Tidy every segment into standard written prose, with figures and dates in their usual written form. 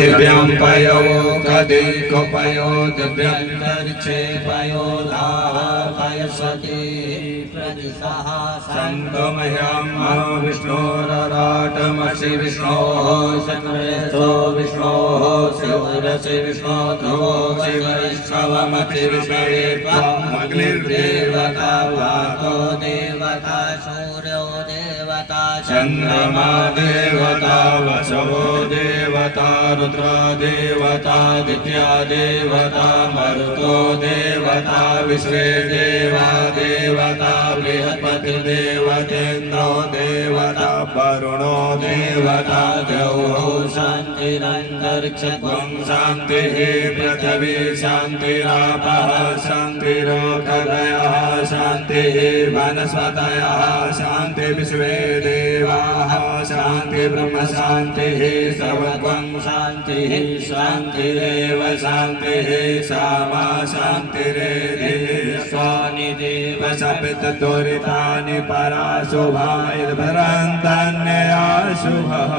दिव्यं पयो कदिको पयो दिव्यन्तरिक्षे पयो धापयसति प्रदिशः सन्तमह्यं विष्णोरराटमसि विष्णोः शक्रेशो विष्णोः शिवरसि विष्णो ध्रुवो शिवैश्ववमति विष्णवे त्वमग्निर्देवता वातो देवता सूर्यो देवता चन्द्रमा देवता वसवो देवता रुद्र देवता दित्या देवता मरुतो देवता विश्वे देवा देवता बृहस्पति देवतेन्द्रो देवता वरुणो देवता द्यौः शान्तिरन्तरिक्षं शान्तिः पृथिवी शान्तिरापः शान्तिरोषधयः शान्तिः वनस्पतयः शान्ति विश्वे देवाः शान्ति ब्रह्म शान्तिः सर्वं शान्तिः शान्तिरेव शान्तिः सामा शान्तिरेधिः स्वानि देव शपितदुरितानि पराशुभायद्भरान्तान्ययाशुभः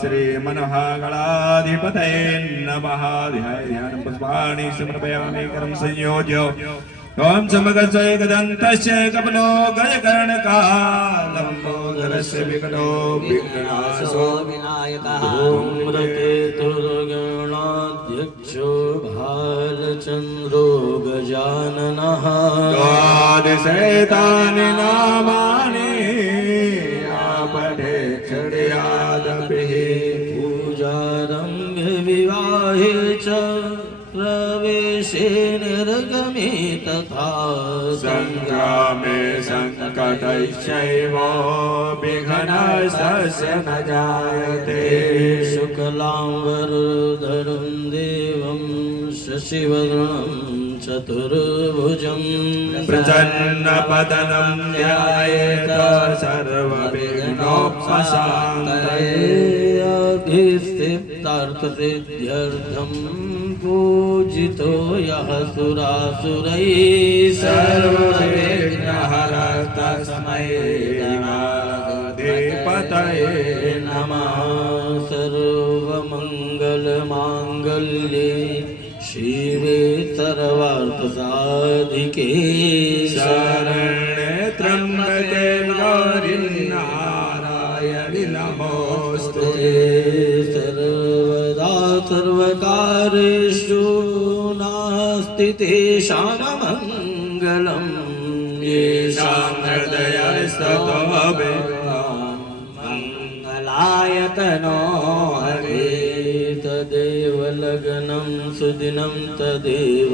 श्रीमन्महागणाधिपतये नमः। ध्यानं पुष्पाणि समर्पयामि करं संयोज्य ओम समगस्य गदन्तस्य कपलो गजकर्णकालम्बोदरस्य विकटो विघ्नाशो विनायकः धूम्रकेतुर्गणाध्यक्षो भालचन्द्रो गजाननः द्वादशैतानि नामानि आपठे षड्यादपिः पूजारम्भे विवाहे च प्रवेशे निर्गमे तथा संग्रामे संकटैश्चैव विघ्नस्तस्य न जायते। शुक्लाम्बरधरं देवं शशिवर्णं चतुर्भुजं प्रसन्नवदनं ध्यायेत सर्वविघ्नोपशान्तये। अभीष्टार्थसिद्ध्यर्थं पूजितो यः सुरासुरैः सर्वविघ्नहरस्तस्मै गणाधिपतये नमः। सर्वमङ्गलमाङ्गल्ये शिवे सर्वार्थसाधिके शरण्ये त्र्यम्बके गौरी नारायणि नमोस्तुते। सर्वदा सर्वकार्येषु नास्ति तेषां मङ्गलं येषां हृदयस्ततो मङ्गलायतनो हरे। तदेव लग्नं सुदिनं तदेव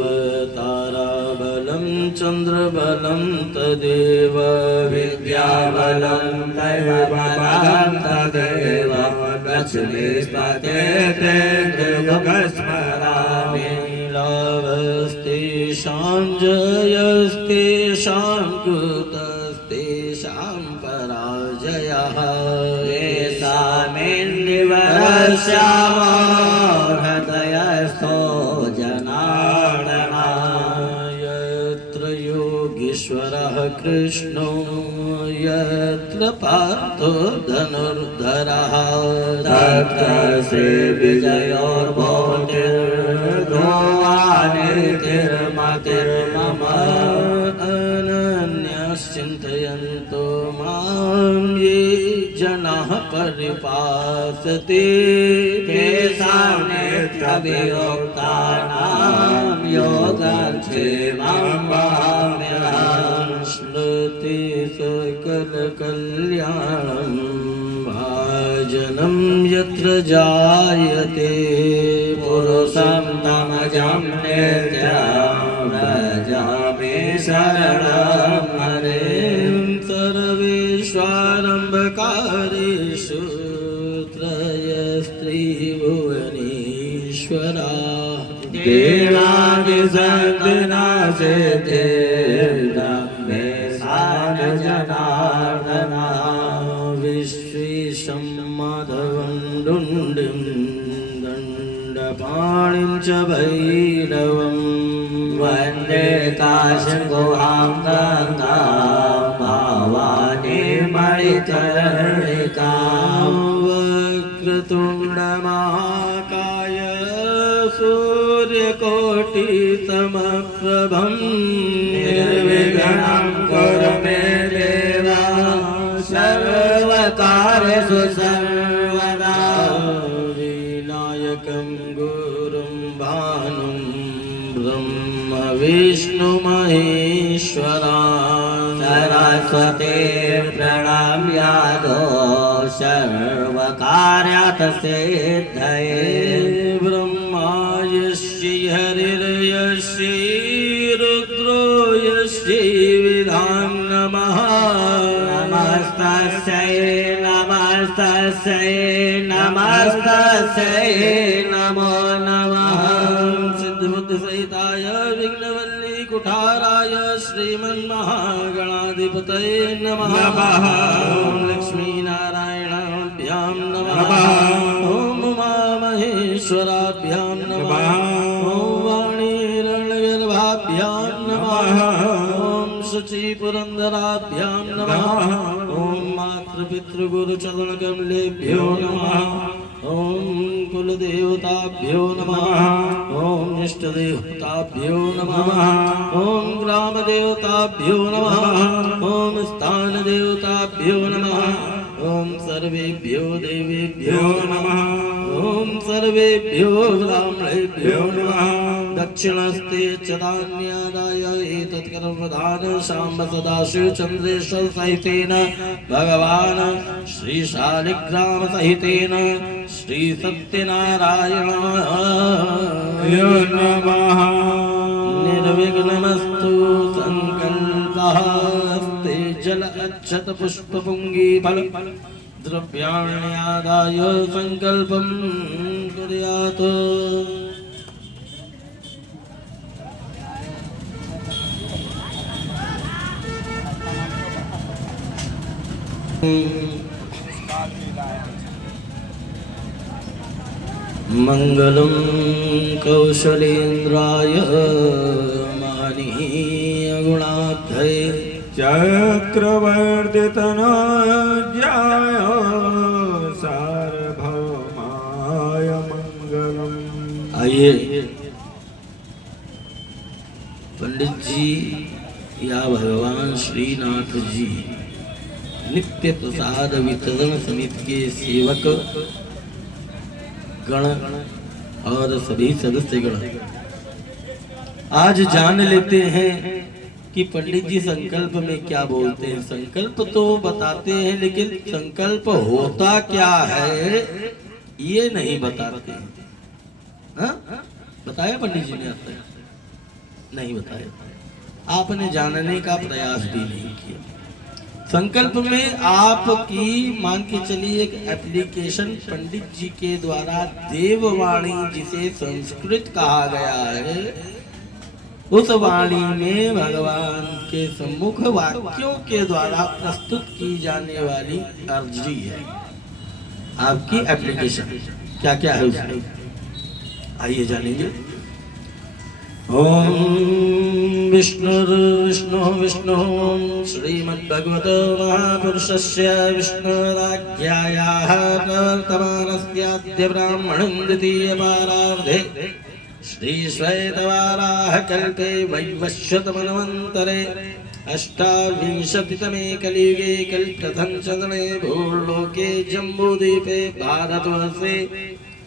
ताराबलं चन्द्रबलं तदेव विद्याबलं दैवबलं तदेव लक्ष्मीस्पते युगस्मरामि। लाभस्तेषां जयस्तेषां कृतस्तेषां पराजयः येषामेन्निवरस्यामो हृदयस्थो जनार्दनः। यत्र योगीश्वरः कृष्णो यत्र पार्थो धनुर्धरः तत्र श्रीविजयोर्भूतिर्ध्रुवानीतिर्मतिर्मम। अनन्यश्चिन्तयन्तो मां ये जनाः परिपासते तेषां नित्यवियुक्तानां योगक्षेमं वहाम्यहम्। स्मृति सकलकल्याणं भाजनं यत्र जायते पुरुषं तमजं नित्यं व्रजामि शरणं हरिं। सर्वेष्वारम्भकारेषु त्रयस्त्रिभुवनेश्वरा देवादिसद्विनाशेते जनार्दना। विश्वेशं माधवं डुण्डिं दण्डपाणिं च भैरवं वन्दे काशीं गुहां गङ्गां भवानीं मणिकर्णिकां। वक्रतुण्डमहाकाय सूर्यकोटि समप्रभं निर्विघ्नं कुरु मे देव सर्वकार्येषु सर्वदा विनायकं गुरुं भानुं ब्रह्म विष्णु महेश्वरान् सरस्वती प्रणम्यादो सर्वकार्यात् सिद्धये ब्रह्मा यस्य हरिर्यस्य रुद्रो यस्य विधां नमः नमस्तस्यै नमस्तस्यै नमस्तस्यै नमो नमः सिद्धबुद्धिसहिताय विघ्नवल्ली कुठाराय श्रीमन्महागणाधिपतये नमः ॐ लक्ष्मीनारायणाभ्यां नमः ॐ उमामहेश्वराभ्यां नमः ॐ वाणीरणगर्भाभ्यां नमः ॐ शुचिपुरन्दराभ्यां नमः ॐ मातृपितृगुरुचरणकमलेभ्यो नमः ॐ कुलदेवताभ्यो नमः ॐ इष्टदेवताभ्यो नमः ॐ ग्रामदेवताभ्यो नमः ॐ स्थानदेवताभ्यो नमः ॐ सर्वेभ्यो देवेभ्यो नमः ॐ सर्वेभ्यो ब्राह्मणेभ्यो नमः दक्षिणस्ते च दान्यादाय एतत्कर्मदान शाम्ब सदाशिव चन्द्रेश्वर सहितेन भगवान् श्री शालिग्राम सहितेन श्री सत्यनारायणाय नमः निर्विघ्नमस्तु संकल्पस्ते जल अक्षत पुष्प पुंगी फल द्रव्याण्यादाय संकल्पं कुर्यात् मंगलम कौशलेन्द्राय महनीय गुणाब्धये चक्रवर्तितनोजाय सार्वभौमाय मंगलम। आइए पंडित जी या भगवान श्रीनाथ जी नित्य प्रसाद वितरण समिति के सेवक गण और सभी सदस्य गण आज जान लेते हैं कि पंडित जी संकल्प में क्या बोलते हैं। संकल्प तो बताते हैं लेकिन संकल्प होता क्या है ये नहीं बताते हैं। हाँ? बताया पंडित जी ने अब तक? नहीं बताया। आपने जानने का प्रयास भी नहीं किया। संकल्प में आपकी मान के चलिए एक एप्लीकेशन पंडित जी के द्वारा देववाणी जिसे संस्कृत कहा गया है उस वाणी में भगवान के सम्मुख वाक्यों के द्वारा प्रस्तुत की जाने वाली अर्जी है आपकी एप्लीकेशन। क्या क्या है उसमें आइए जानेंगे। ओम विष्णुर्विष्णु विष्णु श्रीमद्भगवत महापुरुषस्य विष्णुराज्ञायाः प्रवर्तमानस्याद्य ब्राह्मणं द्वितीयपारार्धे श्रीश्वेतवाराह कल्पे वैवस्वतमन्वन्तरे अष्टाविंशतितमे कलियुगे कल्पप्रथम चरणे भूलोके जम्बूद्वीपे भारतवर्षे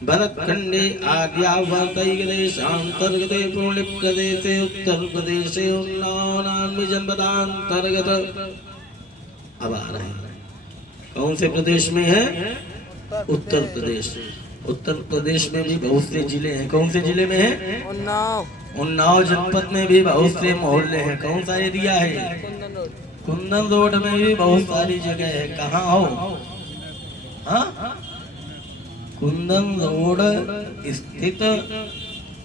भरतखंडे आद्यावर्तैकदेशान्तर्गते पुण्यप्रदेशे उत्तरप्रदेशे उन्नावनान्वी जनपदान्तर्गत। अब आ रहे हैं कौन से प्रदेश में है? उत्तर प्रदेश। उत्तर प्रदेश में भी बहुत से जिले हैं। कौन से जिले में है? उन्नाव जनपद में भी बहुत से मोहल्ले हैं। कौन सा एरिया है? कुंदन रोड में भी बहुत सारी जगह है। कहाँ हो? हाँ, कुंदन रोड स्थित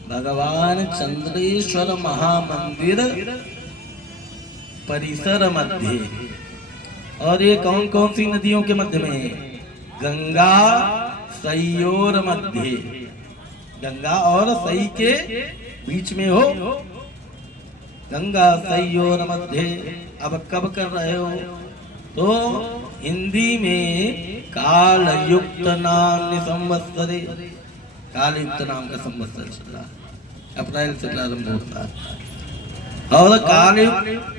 भगवान चंद्रेश्वर महामंदिर परिसर मध्य। और ये कौन कौन सी नदियों के मध्य में है? गंगा सयोर मध्य। गंगा और सई के बीच में हो। गंगा सयोर मध्य। अब कब कर रहे हो? तो हिंदी में कालयुक्त नाम संवत्सरे, कालयुक्त नाम का संवत्सर चल रहा। अप्रैल से प्रारंभ होता है। और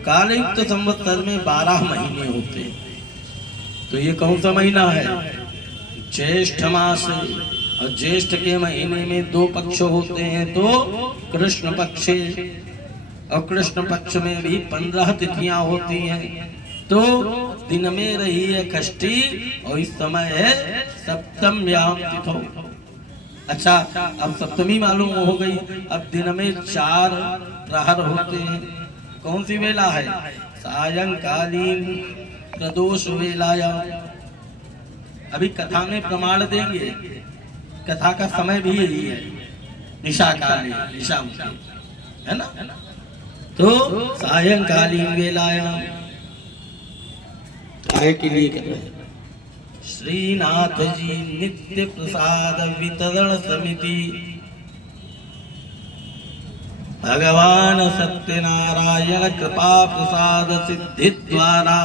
कालयुक्त संवत्सर में 12 महीने होते हैं। तो ये कौन सा महीना है? ज्येष्ठ मास। और ज्येष्ठ के महीने में 2 पक्ष होते हैं, तो कृष्ण पक्ष, और कृष्ण पक्ष में भी 15 तिथियां होती हैं। तो दिन में रही है षष्ठी और इस समय है सप्तम्याम तिथौ। अच्छा, अब सप्तमी मालूम हो गई। अब दिन में 4 प्रहर होते हैं। कौन सी वेला है? सायंकालीन प्रदोष वेलाया। अभी कथा में प्रमाण देंगे, कथा का समय भी यही है, निशा कालीन, निशा है ना। तो सायंकालीन वेलाया काय के लिए कर रहे हैं? श्रीनाथ जी नित्य प्रसाद वितरण समिति भगवान सत्यनारायण कृपा प्रसाद सिद्धि द्वारा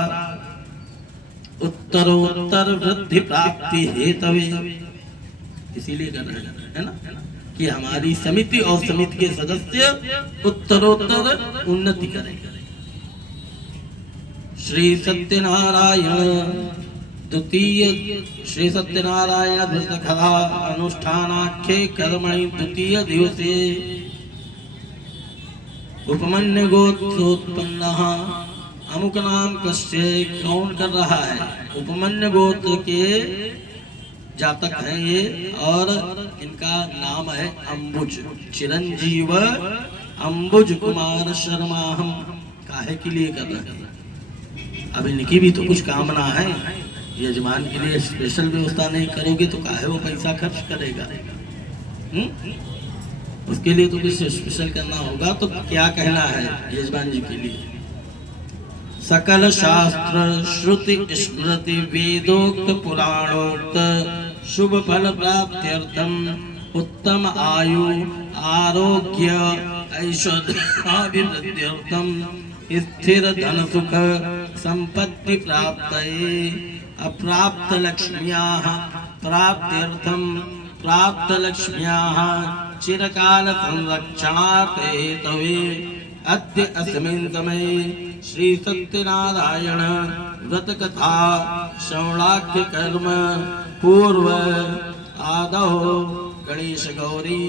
उत्तरोत्तर वृद्धि प्राप्ति हेतवे, इसीलिए कर रहे हैं, है ना, कि हमारी समिति और समिति के सदस्य उत्तरोत्तर उन्नति करें। श्री सत्यनारायण द्वितीय श्री सत्यनारायण कथा अनुष्ठानाख्ये कर्मणि द्वितीय दिवसे उपमन्यु गोत्रोत्पन्नः। अमुक नाम कस्य, कौन कर रहा है? उपमन्यु गोत्र के जातक हैं ये, और इनका नाम है अंबुज, चिरंजीव अंबुज कुमार शर्मा। हम काहे के लिए कर रहे हैं? अब इनकी भी तो कुछ कामना है। यजमान के लिए स्पेशल व्यवस्था नहीं करोगे तो काहे वो पैसा खर्च करेगा? उसके लिए तो कुछ स्पेशल करना होगा। तो क्या कहना है यजमान जी के लिए? सकल शास्त्र श्रुति स्मृति वेदोक्त पुराणोक्त शुभ फल प्राप्त्यर्थम उत्तम आयु आरोग्य ऐश्वर्याभिवृद्ध्यर्थम स्थिर धन सुख संपत्ति प्राप्तये अप्राप्त लक्ष्म्याः प्राप्त्यर्थम प्राप्त लक्ष्म्याः चिरकाल संरक्षणार्थ हेतवे अद्य अस्मिन् समये श्री सत्यनारायण व्रत कथा श्रवणाख्य कर्म पूर्व आदौ गणेश गौरी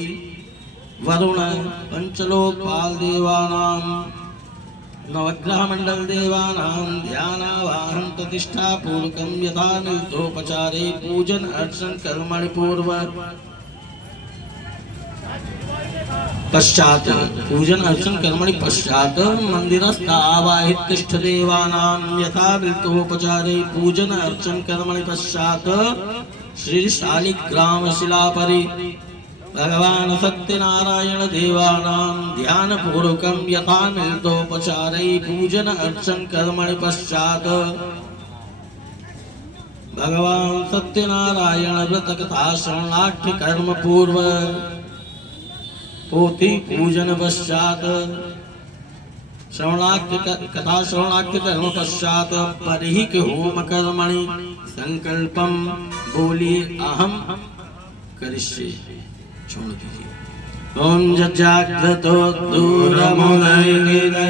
वरुण पंचलोकपाल देवानां नवग्रह मंडल देवानां ध्यानावाहन प्रतिष्ठा पूर्वकं यथा निरुद्धोपचारे पूजन अर्चन कर्मणि पूर्व पश्चात पूजन अर्चन कर्मणि पश्चात मंदिरस्थ आवाहित तिष्ठ देवानां यथा विल्तोपचारे पूजन अर्चन कर्मणि पश्चात श्री शालिग्राम शिलापरि भगवान सत्यनारायण देवानां ध्यान पूर्वकं यथा विल्तोपचारे पूजन अर्चन कर्मणि पश्चात भगवान सत्यनारायण व्रत कथा श्रवणाख्य कर्म पूर्व पोथी पूजन पश्चात श्रवणाख्य कथा श्रवणाख्य कर्म पश्चात परिहिक होम कर्मणि संकल्पम बोलिए अहम करिष्ये, छोड़ दीजिए। ओम जजाग्रतो दूरमुदयते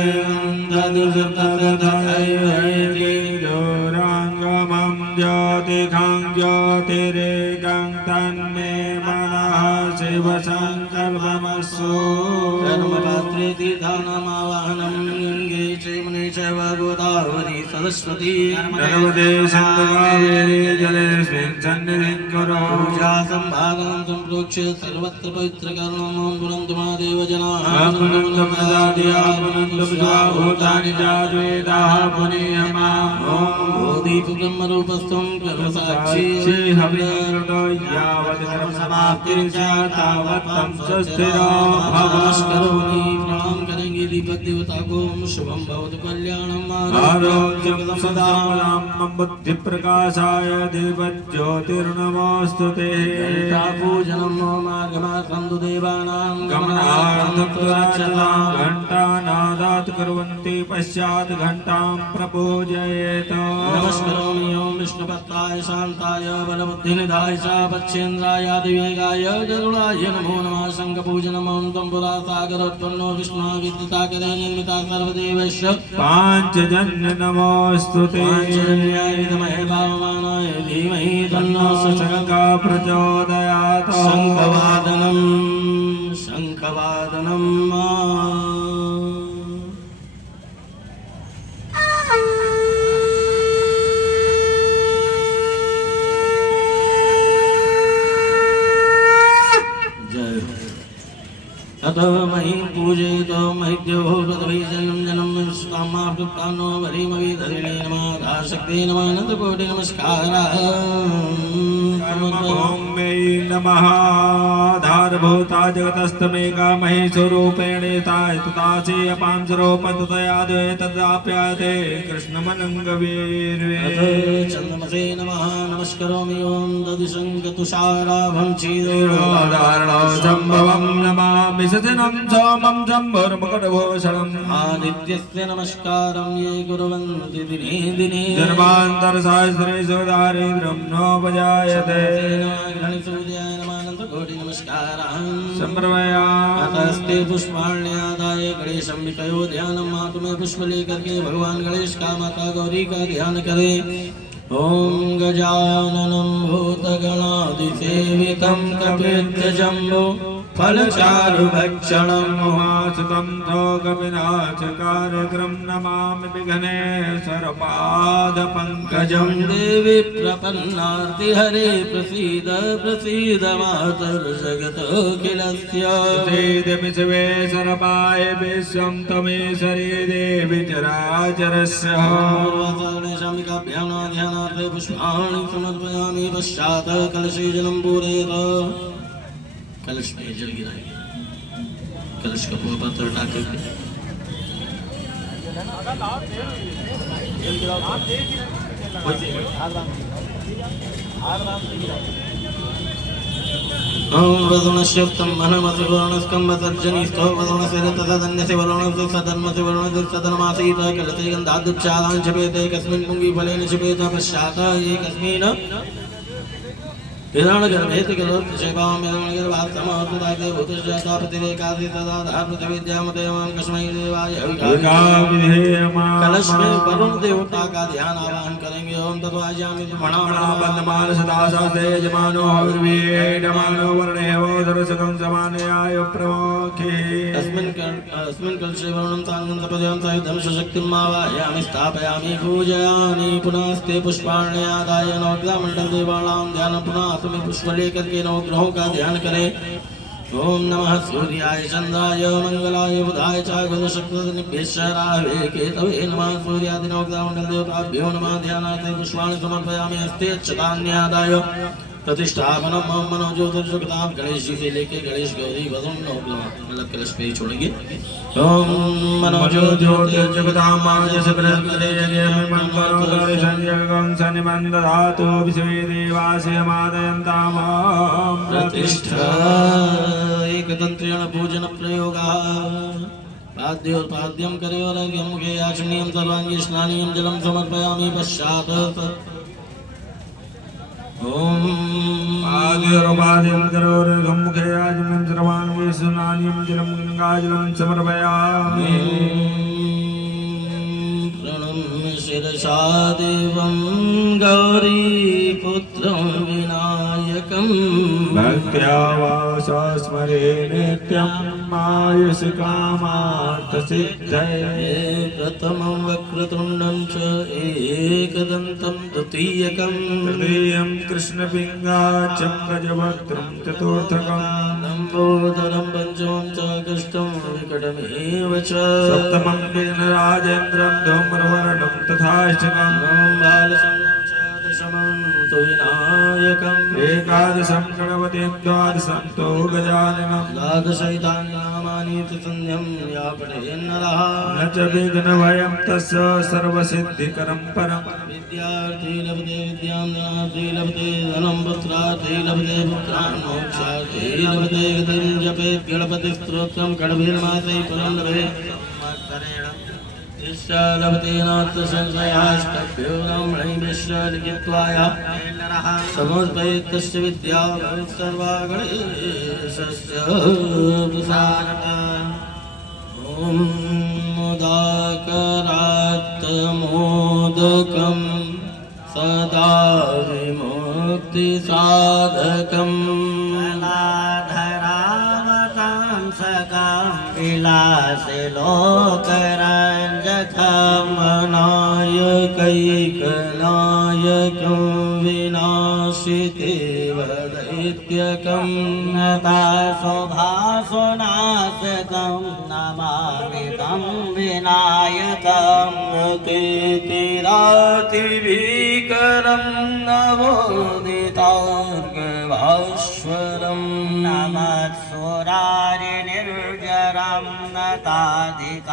दूरांगमं ज्योतिखं ज्योतिरेकं तन्मे मनः शिव संकल्पमस्तु। कर्मपात्रे तीर्थानामावाहनं गंगे चैमुने चैव गोदावरी सरस्वती नर्मदे सिन्धु कावेरी जलेऽस्मिन् सन्निधिं कुरु। पूजा संभागं संप्रोक्ष्य सर्वत्र पवित्रकरणं पुरन्तु महादेव जनाः। भूतानि जाद्वेदाः पुनीयमाम्। ॐ भूदीप ब्रह्मरूपस्थं कर्मसाक्षी यावत् कर्मसमाप्तिर्स्यात् तावत् तं सुस्थिरो भव। नमस्करोमि, प्रणाम करेंगे की दीपक देवता को शुभम भवतु कल्याणम आरोग्यं सदां बुद्धिप्रकाशाय देवज्योतिर्नमोऽस्तुते पूजनम मार्गमार्थं तु देवानां गमनार्थं तु रक्षतां घण्टानादात् कुर्वन्ति पश्चात् घण्टां प्रपूजयेत नमस्करोमि ओं विष्णुभक्ताय शान्ताय बलबुद्धिनिधाय च पक्षेन्द्राय दिवेगाय गरुडाय नमो नमः शङ्खपूजनम् ओं तम्बुरा सागरोत्पन्नो विष्णुविदिताकरे निर्मिता सर्वदेवस्य पाञ्चजन्य नमोऽस्तुते पाञ्चजन्याय विद्महे भावमानाय धीमहि तन्नो शङ्खा प्रचोदयात् शङ्खवादनं शङ्खवादनं ततो मही पूजयित महिद्यो गतवै जन्म जन्म सुतामाप्तानो वरीमवि धरिणे नमः दाशक्ति नमः अनन्तकोटि नमस्कारः ॐ मे नमः आधारभूता जगतस्तमेका महेशरूपेणेताय तुतासे अपांसरोपतया तदाप्याते कृष्णमनङ्गवीर्वे चन्द्रमसे नमः नमस्करोमि ॐ ददिशङ्कतुषाराभं क्षीरोदारणो सम्भवं नमामि सजनं सोमं शम्भुर्मुकुटभूषणम् आदित्यस्य नमस्कारं ये कुर्वन्ति दिने दिने जन्मान्तरसहस्रेषु दारिद्र्यं नोपजायते गणेशोदयाय नमः अनन्तकोटि नमस्कारः संप्रभयामस्ते पुष्पाण्यादाय गणेशं विकयो ध्यानं मातु में पुष्प लेकर के भगवान गणेश का माता गौरी का ध्यान करें ओम गजाननं भूतगणादिसेवितं कपित्थजम्बो फलचारुभक्षणं महासुतं भोगविनाशकारक्रं नमामि विघ्नेश्वरपादपङ्कजं देवी प्रपन्नार्ति हरे प्रसीद प्रसीद मातर्जगतोऽखिलस्य प्रसीद विश्वेश्वरपाय विश्वं तमेश्वरी देवी चराचरस्य गणेशाम्बिकाभ्यां ध्यानार्थे पुष्पाणि समर्पयामि पश्चात् कलशे जलं पूरयेत् कलश में जल गिराएंगे कलश का पूरा पात्र उठा करके ओम वरुणस्योक्तं मनमसि वरुणस्कम्भतर्जनीस्थो वरुणस्य रतसदन्यस्य वरुणस्य सदन्मस्य वरुणस्य सदनमासीत् कलशे गन्धादुच्चारान् क्षपेते कस्मिन् पुङ्गिफलेन क्षपेत पश्चात् एकस्मिन् हिरण्यगर्भेति गरुत्सेवां हिरण्यगर्भात्समहतुताते भूतश्चातापतिरेकादि तदा धापृतविद्यामदेवां कस्मै देवाय कलश में वरुण देवता का ध्यान आवाहन करेंगे ओम तत्वाजामि मणामणाबन्धमानसदासास्तेजमानो हविर्वीडमानो वर्णेवोदरसकं समानयाय प्रमोखे अस्मिन् कलशे वरुणं साङ्गं सपदं सायुधं सशक्तिं आवाहयामि स्थापयामि पूजयामि पुनस्ते पुष्पाण्यादाय नवग्रहमण्डलदेवानां ध्यानं पुनः में पुष्प लेकर के नवग्रहों का ध्यान करें ओम नमः सूर्याय चंद्राय मंगलाय बुधाय च गुणशक्तिनिभ्यश्चरावे केतवे नमः सूर्यादि नवग्रहमण्डल देवताभ्यो नमः ध्यानार्थे पुष्पाणि समर्पयामि हस्ते अक्षतान्यादाय प्रतिष्ठापनम मम मनोज्योतिर्जुगतां गणेश जी से लेके गणेश गौरी वरुण नवग्रह मतलब कलश पे ही छोड़ेंगे ओम मनोज्योतिर्जुगतां माजस बृहस्पते यज्ञं मंगलोदरि संयोगं सनिमन्दधातु विश्वे देवास्य मादयन्ताम् प्रतिष्ठा एकदन्त्रेण पूजन प्रयोगः पाद्योपाद्यं करयोरर्घ्यं मुखे आचमनीयं सर्वाङ्गे स्नानीयं जलं समर्पयामि पश्चात् ओम आदिर्वादिं करोर्घं मुखे आचमनीयं सर्वाङ्गे स्नानीयं जलं गङ्गाजलं समर्पयामि प्रणम्य शिरसा देवं गौरीपुत्रं विनायकं भक्त्या वासा स्मरे नित्यं आयुषि कामार्थसिद्धये प्रथमं वक्रतुण्डं च एकदन्तं द्वितीयकं तृतीयं कृष्णपिङ्गाचं गजवक्त्रं चतुर्थकं लम्बोदरं पञ्चमं च कष्टं विकटमेव च सप्तमं विघ्नराजेन्द्रं धूम्रवर्णं तथाष्टकं बालसंगं च दशमन्तु विनायकम् एकादशं गणपतिं द्वादशं तु गजाननं द्वादशैतानि नामानि तु सन्ध्यं या पठेन्नरः न च विघ्नभयं तस्य सर्वसिद्धिकरं परम् विद्यार्थी लभते विद्यां धनार्थी लभते धनं पुत्रार्थी लभते पुत्रान् मोक्षार्थी लभते गतिं जपेत् गणपतिस्तोत्रं षड्भिर्मासैः फलं लभेत् लभते नाथ संशयाष्टभ्यो ब्राह्मणैः विश्व लिखित्वाय समर्पयेत् तस्य विद्या भवेत् सर्वा गणेशस्य प्रसादः ॐ मुदाकरात्तमोदकं सदा विमुक्तिसाधकम् विलासिलोकरञ्जकमनायकैकनायकं विनाशितेव दैत्यकं शोभासुनाशकं नमामि तं विनायकं कीर्तिरातिभीकरं नवोदितार्गभास्वरं नमत्सुरारिनिर्जरं नताधिकापदोधरं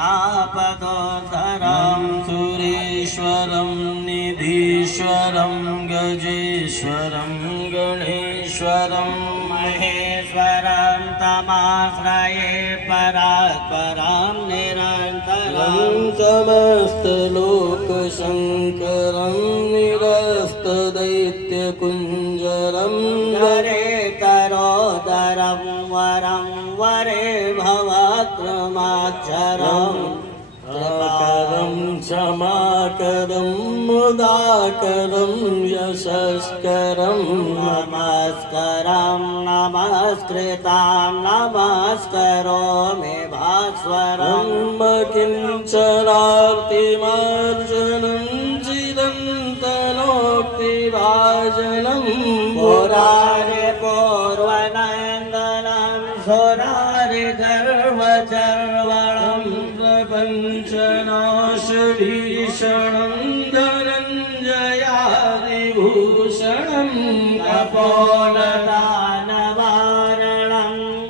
सुरेश्वरं निधीश्वरं गजेश्वरं गणेश्वरं महेश्वरं तमाश्रये परात्परं निरन्तरं समस्तलोकशङ्करं निरस्तदैत्यकुञ्जरं तरोदरं वरं वरे भवक्रमाक्षरं आकरं क्षमाकरं मुदाकरं यशस्करं नमस्करं नमस्कृतां नमस्करोमि भास्वरं किञ्चनार्तिमार्जनं चिदन्तनोक्तिभाजनं पुरारे पूर्वनन्दनं सुरारि गर्वचर्वणं प्रपञ्चनाशभीषणं धनञ्जयादिभूषणं कपोलदानवारणं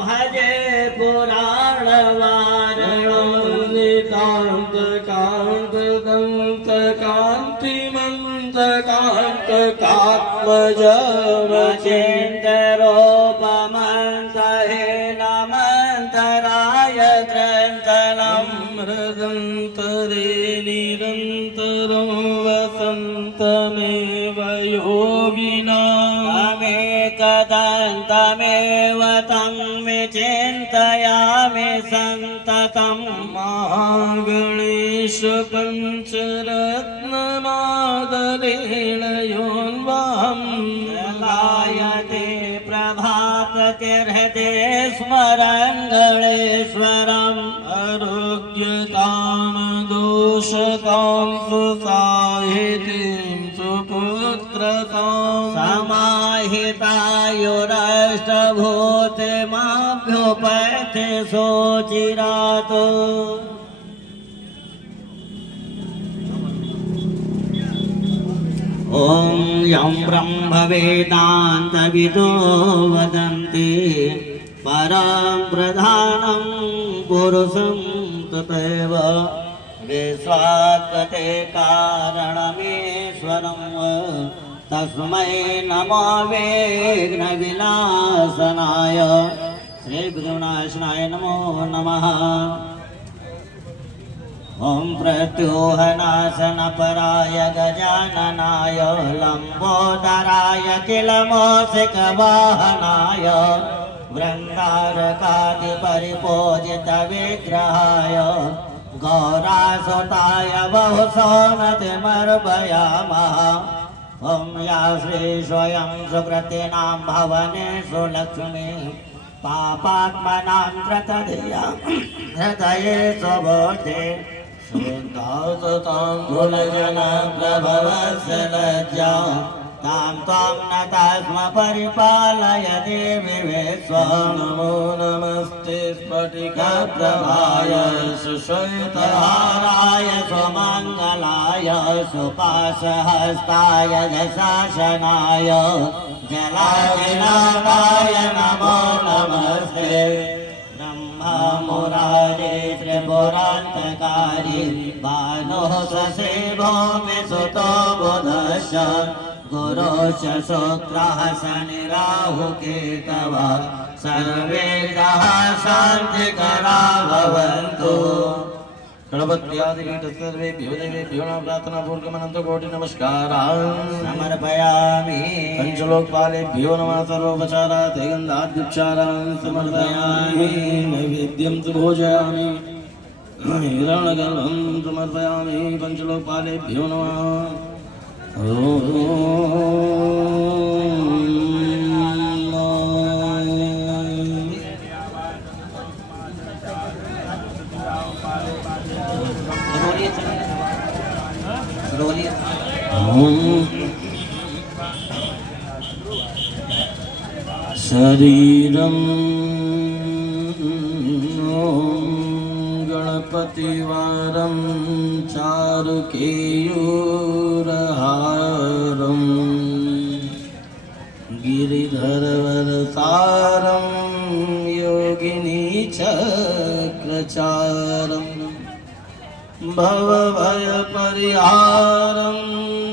भजे पुराणवारणं नितान्तकान्तकान्तकात्मजमचेन्द्रोपमन्तहे नमन्तराय ग्रन्थनं मृदन्तरे निरन्तरं वसन्तमेव योगिनाम् तमेकदन्तमेव तं विचिन्तयामि सन्ततं महागणेश पञ्चरत्नमादरेण योन्वाहम् लायते प्रभाततिर्हते स्मरन् गणेश्वरम् आरोग्यतां दोषतां सुसाहितीं सुपुत्रतां समाहितायुरष्टभूतिमाभ्युपैति सोचिरातो ॐ यं ब्रह्मवेदान्तविदो वदन्ति परं प्रधानं पुरुषं तथैव विश्वात्कते कारणमीश्वरं तस्मै नमो विघ्नविनाशनाय श्रीविघ्नविनाशनाय नमो नमः। ॐ प्रत्यूहनाशनपराय गजाननाय लम्बोदराय किलमोषिकवाहनाय वृन्दारकादिपरिपूजितविग्रहाय गौरासुताय बहुसोनतिमर्पयामः। ॐ या श्री स्वयं सुकृतीनां भवनेषु लक्ष्मी पापात्मनां त्रतधिया हृदये सुबोधे श्रद्धासतां कुलजनप्रभवस्य लज्जा तां त्वां नतस्म परिपालय देवि विश्वम् नमो नमस्ते स्फटिकप्रभाय श्वेतहाराय सुमङ्गलाय सुपाशहस्ताय दशासनाय जलाधिनाथाय नमो नमस्ते ब्रह्मा मुरारे त्रिपुरान्तकारी भानुः ससेवो मे सुतो बुधश्च गुरोश्च शुक्रः शनिराहुकेतवः सर्वे ग्रहाः शान्तिकरा भवन्तु। गणपत्यादिपीठ सर्वेभ्यो देवेभ्यो नमः प्रार्थनापूर्वकमनन्तकोटि नमस्कारान् समर्पयामि। पञ्चलोकपालेभ्यो नमः सर्वोपचारात् गन्धाद्युपचारान् समर्पयामि। नैवेद्यं तु भोजयामि हिरण्यगर्भं समर्पयामि। पञ्चलोकपालेभ्यो नमः। शरीरं गणपतिवारं चारुकेयूरहारं गिरिधरवरसारं योगिनी चक्रचारं भवभयपरिहारं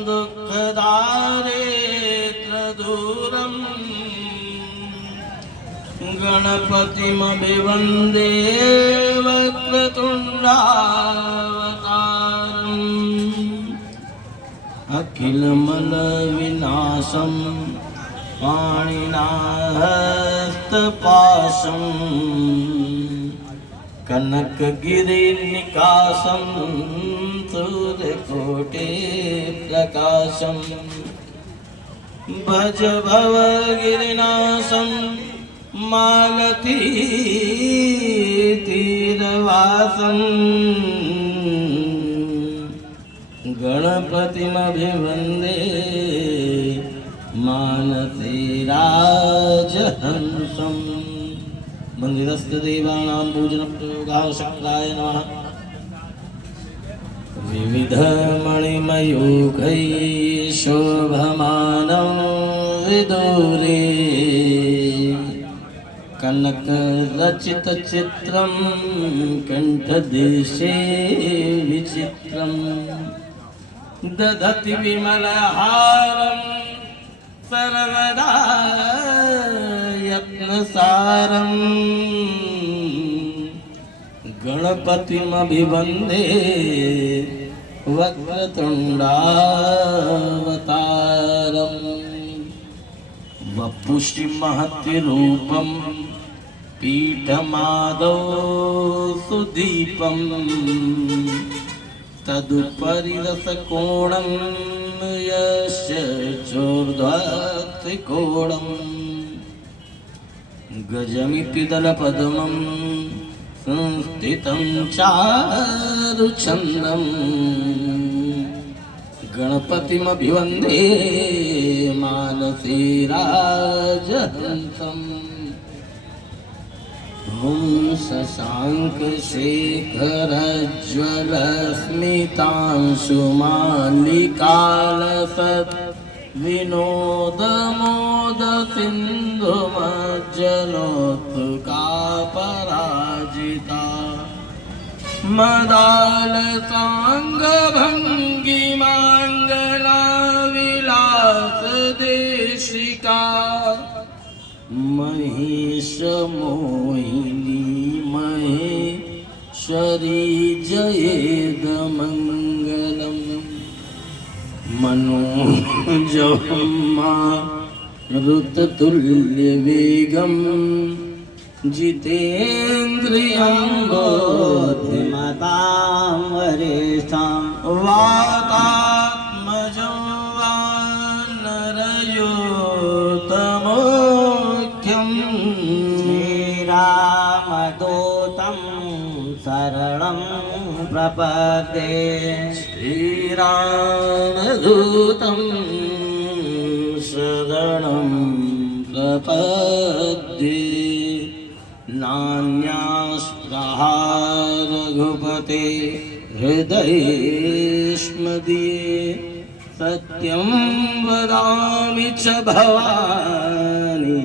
दुःखदारिद्र्यदूरम् गणपतिमभिवन्दे वक्रतुण्डावतारम् अखिलमलविनाशं पाणिनाहस्तपाशं कनकगिरिनिकाशं सूर्यकोटिप्रकाशं भज भवगिरिनाशं मालतीतीरवासं गणपतिमभिवन्दे मानसीराजहंसम्। मन्दिरस्य देवानां पूजनप्रयोगः शङ्काय नमः। विविधमणिमयूखैः शोभमानं विदूरे कनकरचितचित्रं कण्ठदेशे विचित्रं दधति विमलहारं सर्वदा यत्नसारं गणपतिमभिवन्दे वक्रतुण्डावतारम् वपुष्टिमहत्यरूपं पीठमादौ सुदीपं तदुपरि रसकोणं यस्य चोर्ध्वत्रिकोणं गजमिति दलपद्मं संस्थितं चारुचन्दं गणपतिमभिवन्दे मानसीराजहंसम्। ॐ शशाङ्कशेखरज्ज्वलस्मितांशुमालिकालसत् विनोदमोदसिन्धुमज्जलोत्सुका पराजिता मदालसाङ्गभङ्गिमाङ्गला विलासदेशिका महिषमोहिनी महेश्वरी जयेदमङ्गलम् मनोजं मारुततुल्यवेगं जितेन्द्रियं बुद्धिमतां वरिष्ठां वातात्मजं वानरयोतमोख्यं श्रीरामदूतं शरणं प्रपद्ये श्रीरामदूतं शरणं प्रपद्ये नान्यास्पृहा रघुपते हृदयेष्मदीये सत्यं वदामि च भवानि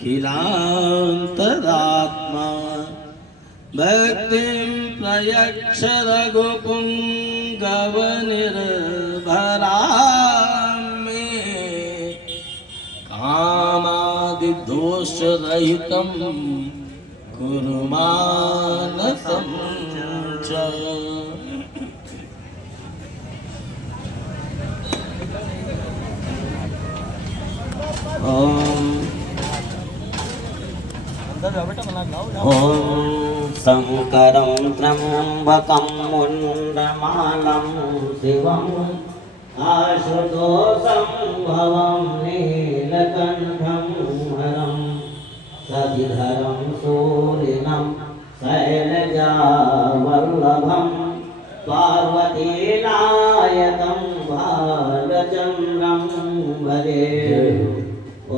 खिलान्तरात्मा भक्तिं प्रयच्छ रघुपुङ्गवनिर्भरा मे कामादिदोषरहितं कुरु मानसं च ॐ शङ्करं त्र्यम्बकं मुण्डमालं शिवम् आशुतोषं भवं नीलकण्ठं हरं शशिधरं सूरिणं शैलजावल्लभं पार्वतीनायकं बालचन्द्रं भजे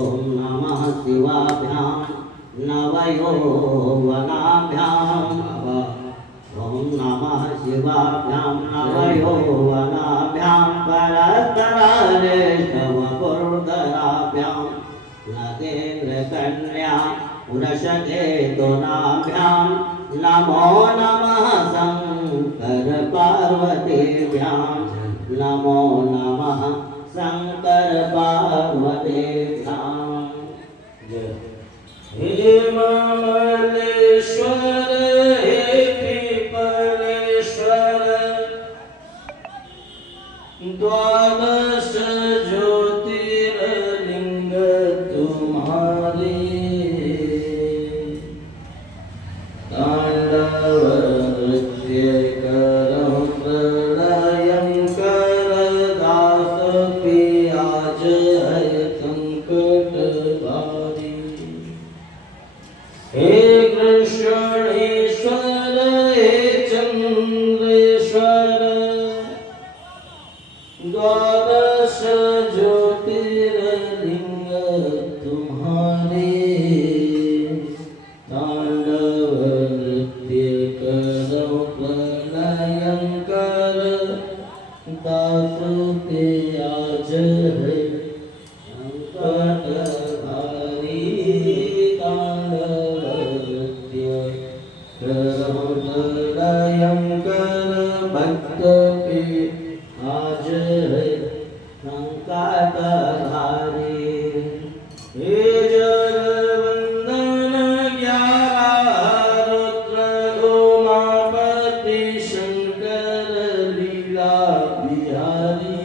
ॐ नमः शिवाभ्यां नवयौवनाभ्याम् ॐ नमः शिवाभ्यां नवयौवनाभ्यां परस्तरालेष्टवपुर्धराभ्यां नगेन्द्रकन्या वृषकेतुनाभ्यां नमो नमः शङ्कर पार्वतीभ्यां नमो नमः शङ्कर पार्वतीभ्यां हे ममलेश्वर हे पिपलेश्वर द्वादश ज्योतिर्लिंग तुम्हारे तांडव नृत्य करो प्रलयं कर दास पियाज है संकट भारी हे कृष्णेश्वर हे चंद्रेश्वर द्वादश ज्योतिर्लिंग तुम्हारे तांडव नृत्य करो प्रलयं कर दास पे आज है संकट भारी तांडव नृत्य करो प्रलयं कर भक्त पे आज है संकट भारी हे जगवंदन ग्यारह रुद्र उमापति शंकर लीला बिहारी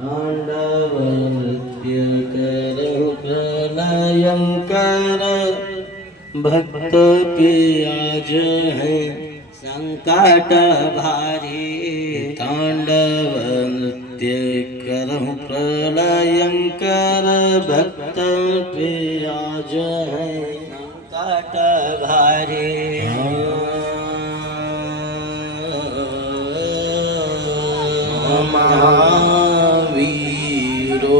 तांडव नृत्य करो प्रलयं कर भक्त पे आज है संकट भारी तांडव नृत्य करो प्रलयं कर भक्त पे आज है संकट भारी महावीरो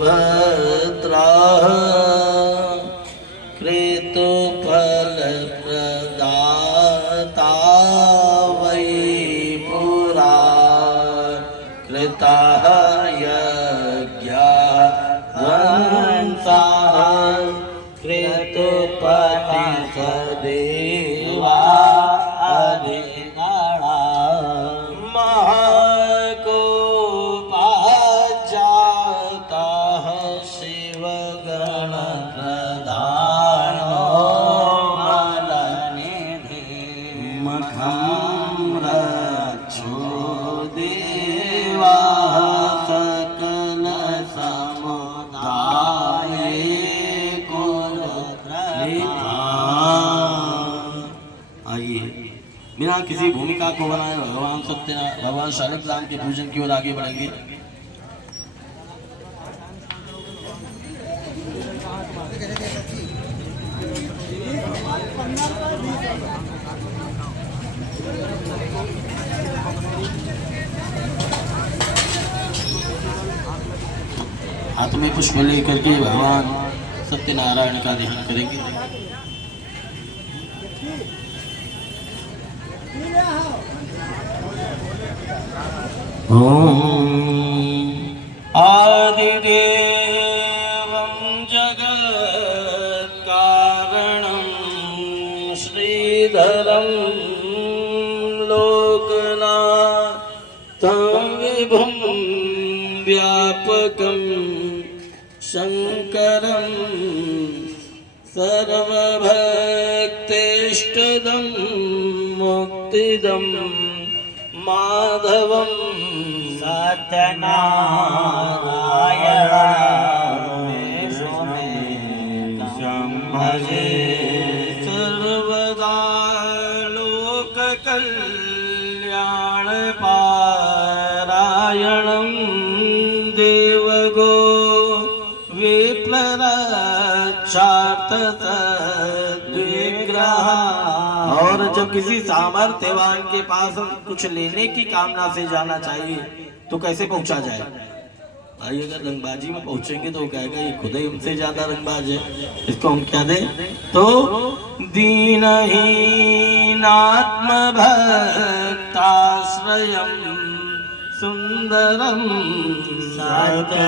भद्रः कृतफलप्रदाता वै पुरा कृतः यज्ञवंसः कृतपतिसदेवा अधिगणा महाकोपाजातः शिवगणप्रधानो मलनिधि मखं रक्षो देवाः सकल समुदाये कुरु आइए बिना किसी भूमिका को बनाए भगवान सत्यनारायण भगवान शालिग्राम के पूजन की ओर आगे बढ़ेंगे। हाथ में पुष्प लेकर के भगवान सत्यनारायण का ध्यान करेंगे। आदिदेवं जगत्कारणं श्रीधरं लोकनाथं विभुं व्यापकं शङ्करं सर्वभक्तेष्टदं मुक्तिदं माधवं सत्यनारायणं भजे सर्वदा लोककल्याणपारायणं देवगो विप्लरक्षार्थतद्विग्रह। और जब किसी सामर्थ्यवान के पास कुछ लेने की कामना से जाना चाहिए तो कैसे पहुंचा जाए? भाई अगर रंगबाजी में पहुंचेंगे तो वो कहेगा ये खुद ही हमसे ज्यादा रंगबाज है, इसको हम क्या दें? तो दीनहीनात्म भक्ताश्रयं सुंदरं सत्यनारायणं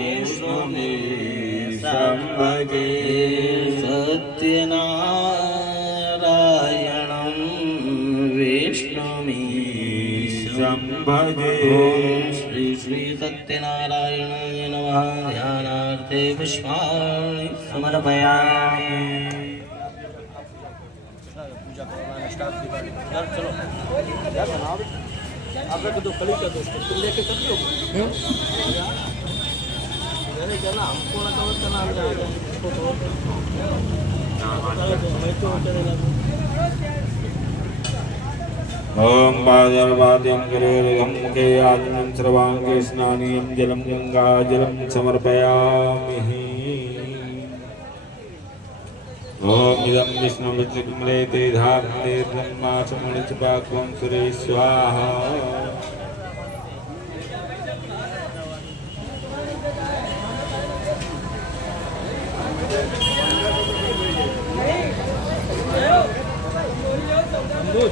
विष्णुमीशं भजे सत्यनारायणं विष्णुमीशं भजे। श्री श्री सत्यनारायणाय नमः। ध्यानार्थे पुष्पाणि समर्पयामि। आपका तो कली का दोस्त तुम लेके कर लो। मैंने कहना हमको ना कवर करना हम जाएगा ओम पादर्वाद्यं करोरहं मुखे आजनं सर्वांगे स्नानीयं जलं गंगाजलं समर्पयामि। ओम इदं विष्णुविष्णुकमले ते धार्ते ब्रह्माचमणिचपाक्वं सुरे स्वाहा। हम लोग